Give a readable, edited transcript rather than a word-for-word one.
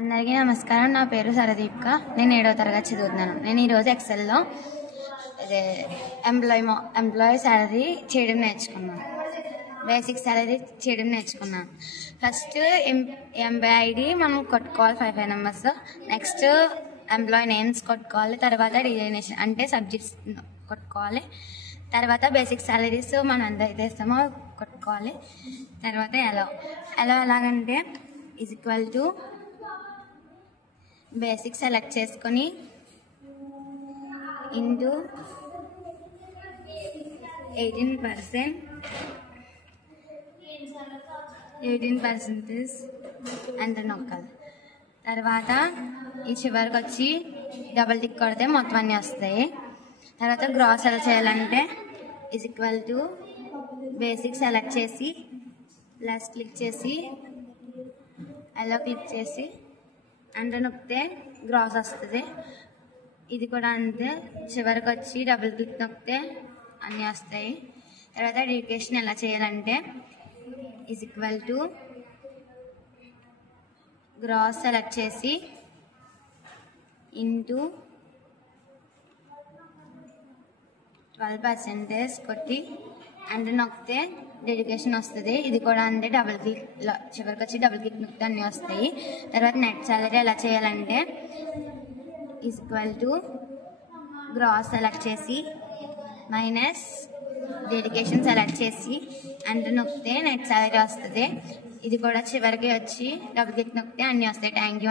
అందరికీ నమస్కారం. నా పేరు సరదీప్క. నేను 7వ తరగతి చదువుతున్నాను. నేను ఈరోజు ఎక్సెల్లో ఎంప్లాయీ సాలరీ చేయడం నేర్చుకున్నాను. బేసిక్ సాలరీ చేయడం నేర్చుకున్నాను. ఫస్ట్ ఎంప్లాయీ ఐడి మనం కొట్టుకోవాలి 5 నెంబర్స్. నెక్స్ట్ ఎంప్లాయీ నేమ్స్ కొట్టుకోవాలి. తర్వాత డిజైనేషన్ అంటే సబ్జెక్ట్స్ కొట్టుకోవాలి. తర్వాత బేసిక్ సాలరీస్ మనం ఎంత అయితే ఇస్తామో కొట్టుకోవాలి. తర్వాత ఎలాగంటే = బేసిక్ సెలెక్ట్ చేసుకొని ఇంటూ 18% ఎంత నొక్కాలి. తర్వాత ఈ చివరికి వచ్చి డబుల్ టిక్ కొడితే మొత్తం అన్నీ వస్తాయి. తర్వాత గ్రాస్ ఎలా చేయాలంటే = బేసిక్ సెలెక్ట్ చేసి ప్లస్ క్లిక్ చేసి అలా క్లిక్ చేసి అంటే నొక్కితే గ్రాస్ వస్తుంది. ఇది కూడా అంతే. చివరికి వచ్చి డబుల్ క్లిక్ నొక్కితే అన్నీ వస్తాయి. తర్వాత డెడికేషన్ ఎలా చేయాలంటే = గ్రాస్ సెలెక్ట్ చేసి ఇంటూ 12% కొట్టి అంటే నొక్కితే డెడికేషన్ వస్తుంది. ఇది కూడా అంతే. డబుల్ క్లిక్ చివరికి వచ్చి డబుల్ క్లిక్ నొక్కితే అన్నీ వస్తాయి. తర్వాత నెట్ సాలరీ ఎలా చేయాలంటే = గ్రాస్ సెలెక్ట్ చేసి మైనస్ డెడికేషన్ సెలెక్ట్ చేసి అంటే నొక్కితే నెట్ సాలరీ వస్తుంది. ఇది కూడా చివరికి వచ్చి డబుల్ క్లిక్ నొక్కితే అన్నీ వస్తాయి. Thank you.